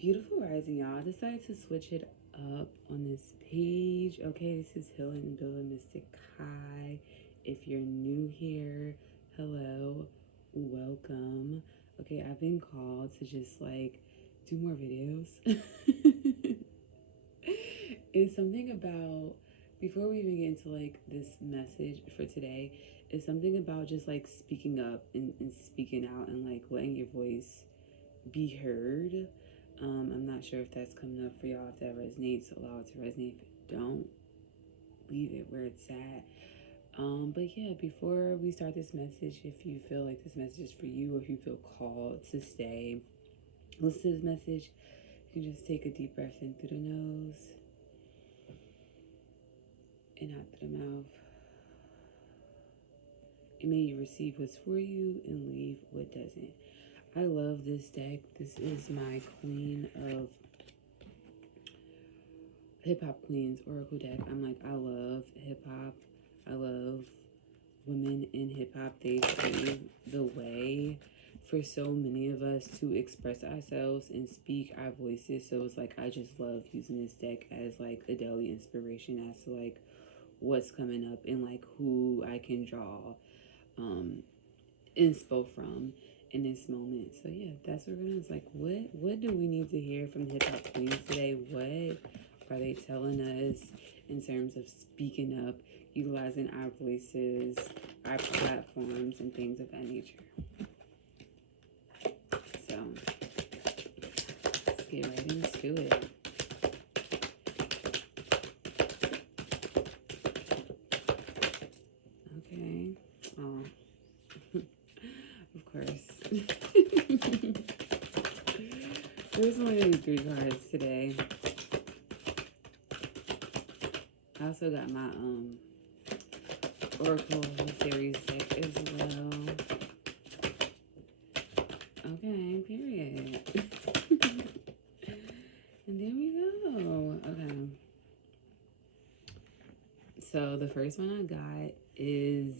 Beautiful rising, y'all. I decided to switch it up on this page. Okay, this is Healing and Building Mystikai. If you're new here, hello, welcome. Okay, I've been called to just like do more videos. It's something about, before we even get into like this message for today, it's something about just like speaking up and speaking out and like letting your voice be heard. I'm not sure if that's coming up for y'all. If that resonates, allow it to resonate. If it don't, leave it where it's at. But yeah, before we start this message, if you feel like this message is for you, or if you feel called to stay, listen to this message, you can just take a deep breath in through the nose and out through the mouth. And may you receive what's for you and leave what doesn't. I love this deck. This is my Queen of Hip Hop Queens Oracle deck. I'm like, I love hip hop. I love women in hip hop. They pave the way for so many of us to express ourselves and speak our voices. So it's like, I just love using this deck as like a daily inspiration as to like what's coming up and like who I can draw inspo from in this moment. So yeah, that's what we're gonna. It's like, what do we need to hear from hip hop queens today? What are they telling us in terms of speaking up, utilizing our voices, our platforms, and things of that nature? So let's get right into it. Okay. Oh, of course. There's only going to be 3 cards today. I also got my Oracle series deck as well. Okay, period. And there we go. Okay. So the first one I got is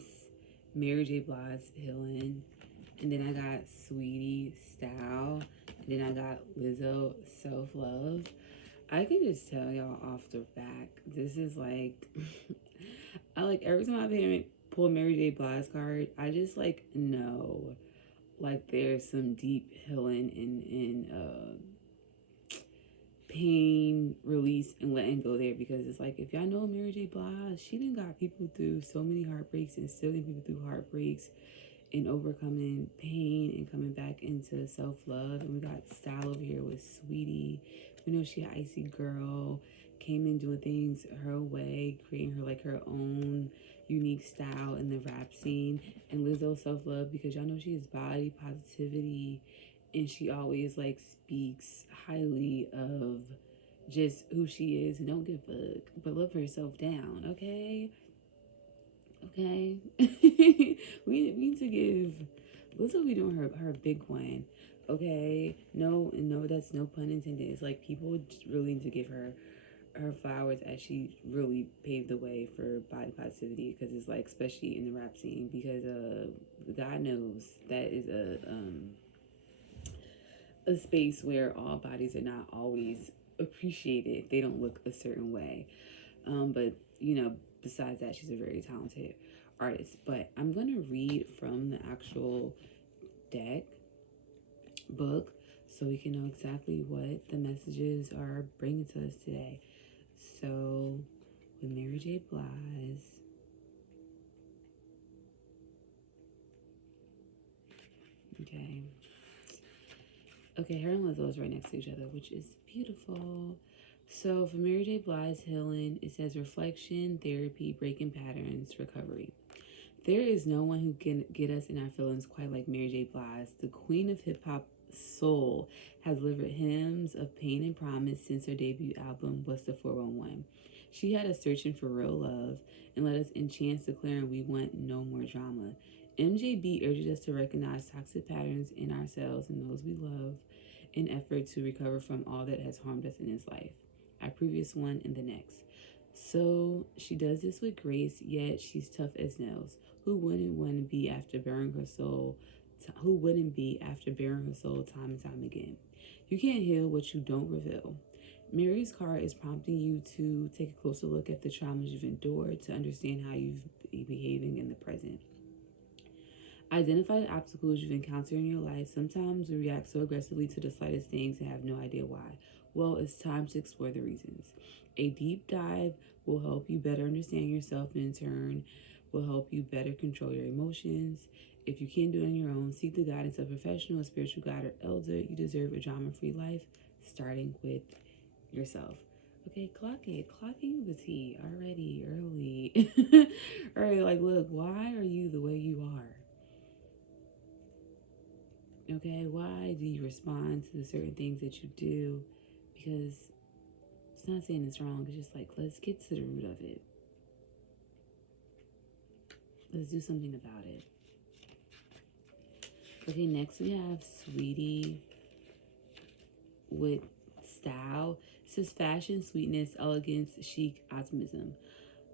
Mary J. Blige's Healing. And then I got Sweetie Style. And then I got Lizzo Self Love. I can just tell y'all off the back, this is like, I like every time I pull a Mary J. Blige card, I just like know, like there's some deep healing in pain, release, and letting go there. Because it's like, if y'all know Mary J. Blige, she done got people through so many heartbreaks and still getting people through heartbreaks and overcoming pain and coming back into self-love. And we got Style over here with Sweetie. We know she an icy girl, came in doing things her way, creating her like her own unique style in the rap scene. And Lizzo self-love, because y'all know she is body positivity, and she always like speaks highly of just who she is and don't give a fuck, but love herself down, okay? Okay. we need to give Lizzo be doing her big one. Okay. No, that's no pun intended. It's like people really need to give her flowers as she really paved the way for body positivity, because it's like, especially in the rap scene, because God knows that is a space where all bodies are not always appreciated. They don't look a certain way. But besides that, she's a very talented artist. But I'm gonna read from the actual deck book so we can know exactly what the messages are bringing to us today. So with Mary J. Blige, okay, her and Lizzo is right next to each other, which is beautiful. So for Mary J. Blige's Healing, it says reflection, therapy, breaking patterns, recovery. There is no one who can get us in our feelings quite like Mary J. Blige. The queen of hip hop soul has delivered hymns of pain and promise since her debut album, What's the 411. She had us searching for real love and let us in chance declaring we want no more drama. MJB urges us to recognize toxic patterns in ourselves and those we love in effort to recover from all that has harmed us in this life, our previous one and the next. So she does this with grace, yet she's tough as nails. Who wouldn't want to be after bearing her soul who wouldn't be after bearing her soul time and time again? You can't heal what you don't reveal. Mary's card is prompting you to take a closer look at the traumas you've endured to understand how you've been behaving in the present. Identify the obstacles you've encountered in your life. Sometimes we react so aggressively to the slightest things and have no idea why. Well, it's time to explore the reasons. A deep dive will help you better understand yourself and in turn will help you better control your emotions. If you can't do it on your own, seek the guidance of a professional, a spiritual guide, or elder. You deserve a drama-free life, starting with yourself. Okay, clock it. Clocking the tea already early. Alright, like, look, why are you the way you are? Okay, why do you respond to the certain things that you do? Because it's not saying it's wrong, it's just like, let's get to the root of it. Let's do something about it. Okay, next we have Sweetie with style. It says fashion, sweetness, elegance, chic, optimism.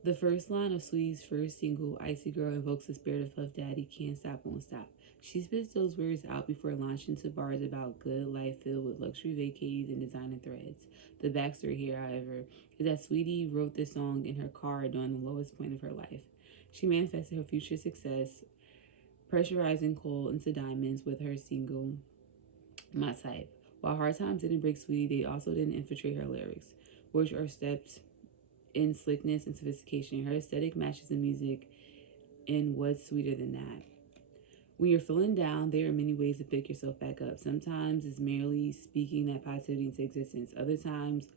The first line of Sweetie's first single, Icy Girl, invokes the spirit of Puff Daddy, can't stop, won't stop. She spits those words out before launching into bars about good life filled with luxury vacays and designer threads. The backstory here, however, is that Sweetie wrote this song in her car during the lowest point of her life. She manifested her future success, pressurizing coal into diamonds with her single, My Type. While hard times didn't break Sweetie, they also didn't infiltrate her lyrics, which are stepped in slickness and sophistication. Her aesthetic matches the music, and what's sweeter than that? When you're feeling down, there are many ways to pick yourself back up. Sometimes it's merely speaking that positivity into existence. Other times,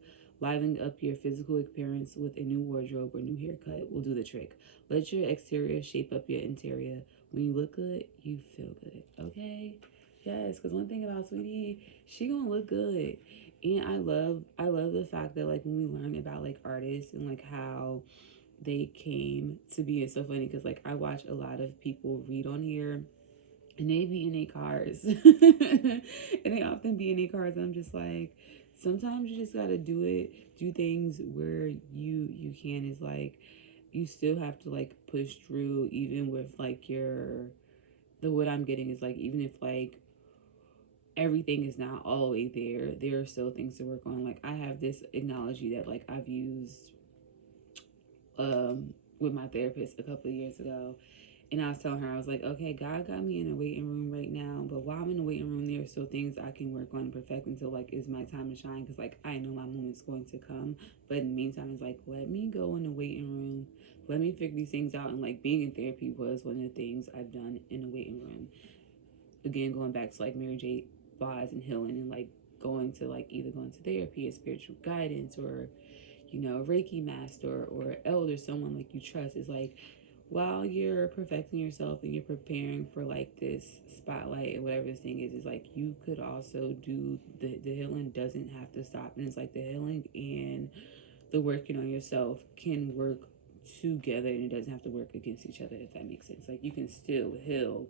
livening up your physical appearance with a new wardrobe or new haircut will do the trick. Let your exterior shape up your interior. When you look good, you feel good. Okay? Yes, because one thing about Sweetie, she gonna look good. And I love the fact that like when we learn about like artists and like how they came to be, it's so funny because like I watch a lot of people read on here and they be in their cars and they often be in their cars, and I'm just like, sometimes you just gotta do things where you can. Is like you still have to like push through even with like your the what I'm getting is like even if like everything is not all the way there are still things to work on. Like I have this analogy that like I've used with my therapist a couple of years ago. And I was telling her, I was like, okay, God got me in a waiting room right now, but while I'm in the waiting room, there are still things I can work on and perfect until like it's my time to shine. Because like I know my moment's going to come, but in the meantime, it's like let me go in the waiting room, let me figure these things out. And like being in therapy was one of the things I've done in the waiting room. Again, going back to like Mary J. Blige and healing, and like going to like either going to therapy or spiritual guidance or a Reiki master or elder, someone like you trust, is like while you're perfecting yourself and you're preparing for like this spotlight and whatever this thing is like you could also do the healing doesn't have to stop. And it's like the healing and the working on yourself can work together, and it doesn't have to work against each other, if that makes sense. Like you can still heal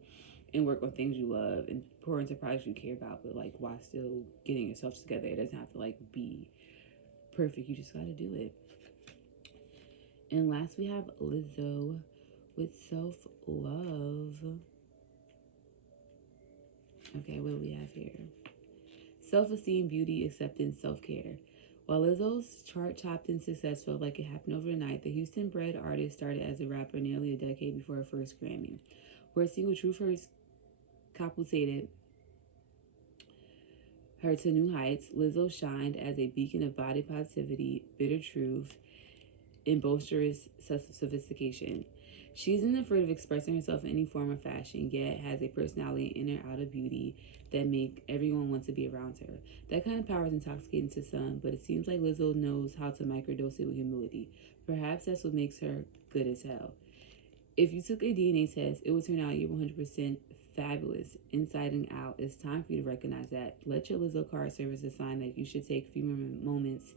and work on things you love and pour into projects you care about, but like while still getting yourself together. It doesn't have to like be perfect. You just gotta do it. And last we have Lizzo with self-love. Okay, what do we have here? Self-esteem, beauty, acceptance, self-care. While Lizzo's chart-topping success felt like it happened overnight, the Houston-bred artist started as a rapper nearly a decade before her first Grammy. Where a single True First catapulted her to new heights, Lizzo shined as a beacon of body positivity, bitter truth, and boisterous sophistication. She isn't afraid of expressing herself in any form of fashion, yet has a personality in her outer beauty that make everyone want to be around her. That kind of power is intoxicating to some, but it seems like Lizzo knows how to microdose it with humility. Perhaps that's what makes her good as hell. If you took a DNA test, it would turn out you're 100% fabulous inside and out. It's time for you to recognize that. Let your Lizzo card serve as a sign that you should take a few more moments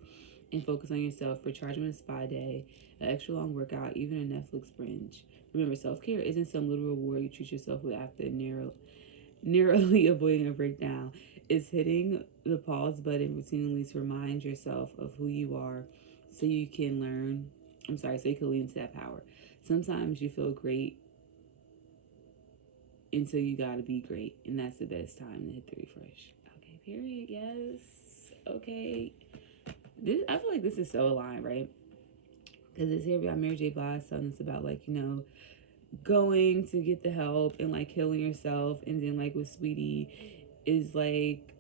and focus on yourself. Recharging a spa day, an extra long workout, even a Netflix binge. Remember, self-care isn't some little reward you treat yourself with after narrowly avoiding a breakdown. It's hitting the pause button routinely to remind yourself of who you are so you can so you can lean into that power. Sometimes you feel great until you gotta be great. And that's the best time to hit the refresh. Okay, period. Yes. Okay. I feel like this is so aligned, right? Because it's here about Mary J. Blige telling us about, like, going to get the help and like healing yourself. And then like with Sweetie is like,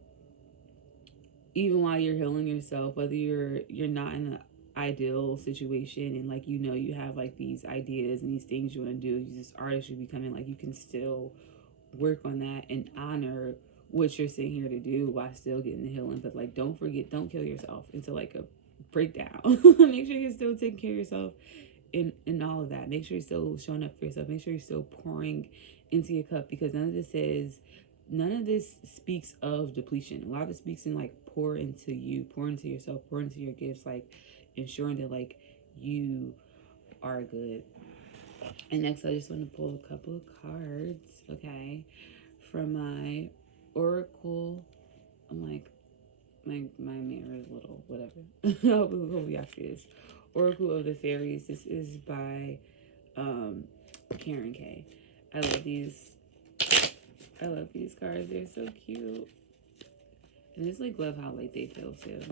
even while you're healing yourself, whether you're not in an ideal situation, and like you have like these ideas and these things you want to do, you just artist you're becoming, like you can still work on that and honor what you're sitting here to do while still getting the healing. But like, don't forget, don't kill yourself into like a breakdown. Make sure you're still taking care of yourself in all of that. Make sure you're still showing up for yourself. Make sure you're still pouring into your cup, because none of this speaks of depletion. A lot of it speaks in like pour into you, pour into yourself, pour into your gifts, like ensuring that like you are good. And next, I just want to pull a couple of cards, okay, from my oracle. I'm like, my mirror is little, whatever. Hope y'all see this. Oracle of the Fairies. This is by Karen K. I love these. I love these cards. They're so cute. And just like love how like they feel too.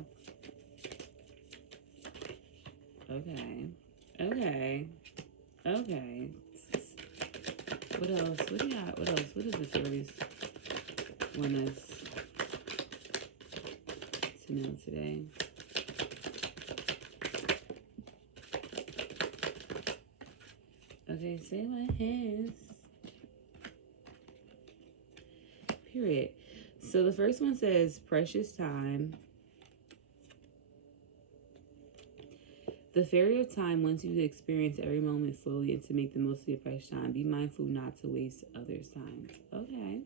Okay. Okay. Okay. What else? What do you got? What else? What does the fairies want us to know today? Okay, say my hands. Period. So the first one says precious time. The fairy of time wants you to experience every moment slowly and to make the most of your precious time. Be mindful not to waste others' time. Okay.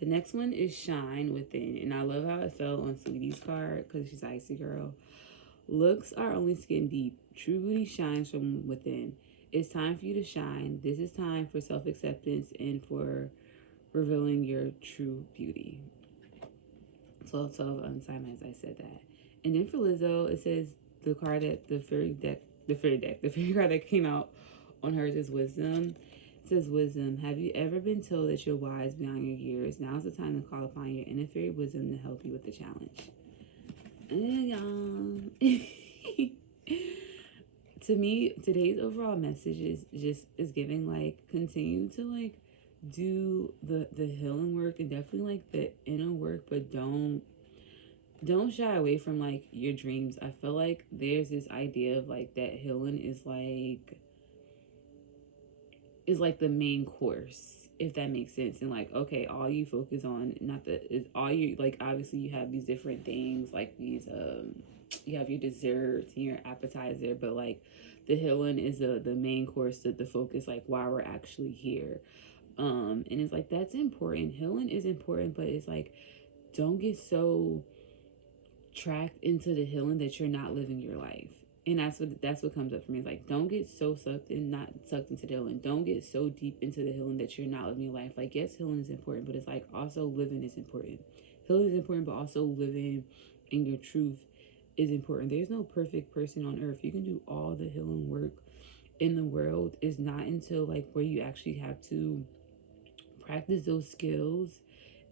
The next one is shine within. And I love how it fell on Sweetie's card because she's icy girl. Looks are only skin deep. True beauty shines from within. It's time for you to shine. This is time for self-acceptance and for revealing your true beauty. 12/12 on time as I said that. And then for Lizzo, it says the card that the fairy card that came out on hers is wisdom. It says wisdom. Have you ever been told that you're wise beyond your years? Now's the time to call upon your inner fairy wisdom to help you with the challenge. To me, today's overall message is giving like continue to like do the healing work and definitely like the inner work, but don't shy away from like your dreams. I feel like there's this idea of like that healing is like the main course, if that makes sense. And like, okay, all you focus on, not that is all you like, obviously you have these different things like these you have your desserts and your appetizer, but like the healing is the main course, the focus, like why we're actually here. And it's like that's important. Healing is important, but it's like don't get so tracked into the healing that you're not living your life. And that's what comes up for me. It's like don't get so not sucked into the healing. Don't get so deep into the healing that you're not living your life. Like yes, healing is important, but it's like also living is important. Healing is important, but also living in your truth is important. There's no perfect person on earth. You can do all the healing work in the world. Is not until like where you actually have to practice those skills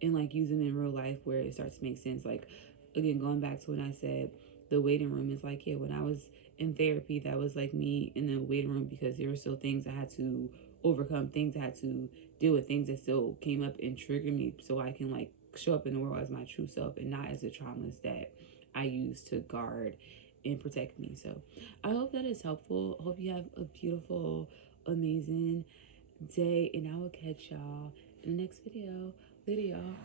and like use them in real life where it starts to make sense. Like again, going back to when I said the waiting room is like, yeah, when I was in therapy, that was like me in the waiting room because there were still things I had to overcome, things I had to deal with, things that still came up and triggered me so I can like show up in the world as my true self and not as the traumas that I used to guard and protect me. So I hope that is helpful. I hope you have a beautiful, amazing day, and I will catch y'all in the next video. Later, y'all.